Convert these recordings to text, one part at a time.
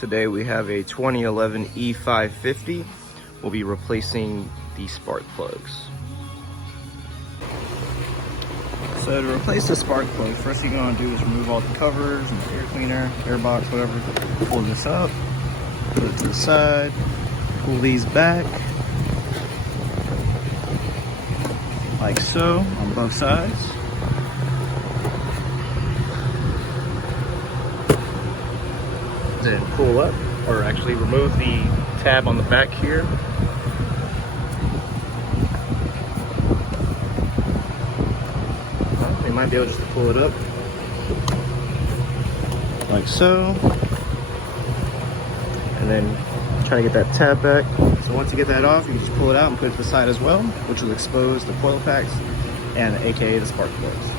Today we have a 2011 E550. We'll be replacing the spark plugs. So to replace the spark plug, first thing you're going to do is remove all the covers and the air cleaner, air box, whatever. Pull this up, put it to the side, pull these back, like so, on both sides. Then pull up, or actually remove the tab on the back here. Well, you might be able just to pull it up, like so. And then try to get that tab back. So once you get that off, you can just pull it out and put it to the side as well, which will expose the coil packs and aka the spark plugs.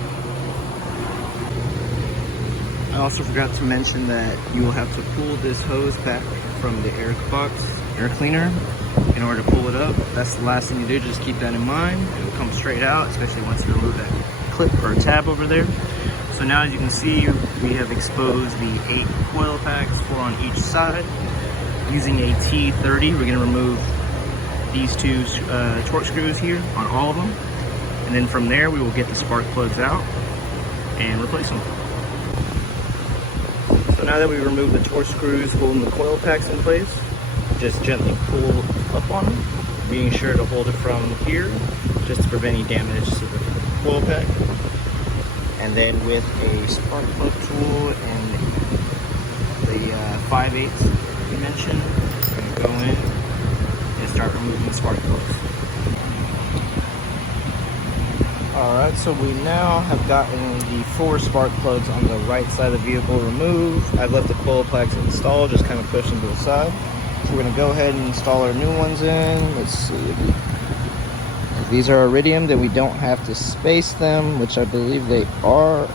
I also forgot to mention that you will have to pull this hose back from the air cleaner in order to pull it up. That's the last thing you do, just keep that in mind. It will come straight out, especially once you remove that clip or tab over there. So now as you can see, we have exposed the 8 coil packs, 4 on each side. Using a T30, we're going to remove these 2 torque screws here on all of them. And then from there, we will get the spark plugs out and replace them. So now that we remove the torque screws holding the coil packs in place, just gently pull up on them, being sure to hold it from here, just to prevent any damage to the coil pack. And then with a spark plug tool and the 5/8 we mentioned, we're going to go in and start removing the spark plugs. Alright, so we now have gotten the 4 spark plugs on the right side of the vehicle removed. I've left the coil packs installed, just kind of pushed them to the side. So we're going to go ahead and install our new ones in. Let's see. If these are iridium, then we don't have to space them, which I believe they are.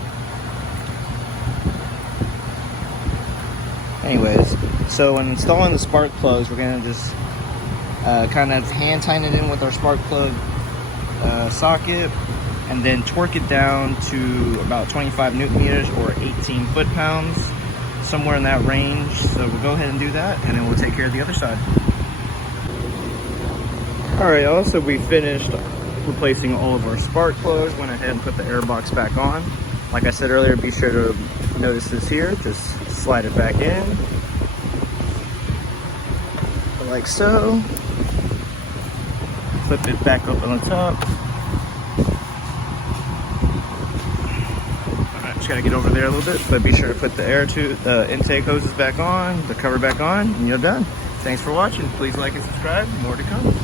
Anyways, so when installing the spark plugs, we're going to just kind of hand tighten it in with our spark plug socket, and then torque it down to about 25 newton meters or 18 foot-pounds, somewhere in that range. So we'll go ahead and do that, and then we'll take care of the other side. Alright, also we finished replacing all of our spark plugs, went ahead and put the air box back on. Like I said earlier, be sure to notice this here, just slide it back in, like so. Flip it back up on the top. Just gotta get over there a little bit, but be sure to put the intake hoses back on, the cover back on, and you're done. Thanks for watching. Please like and subscribe. More to come.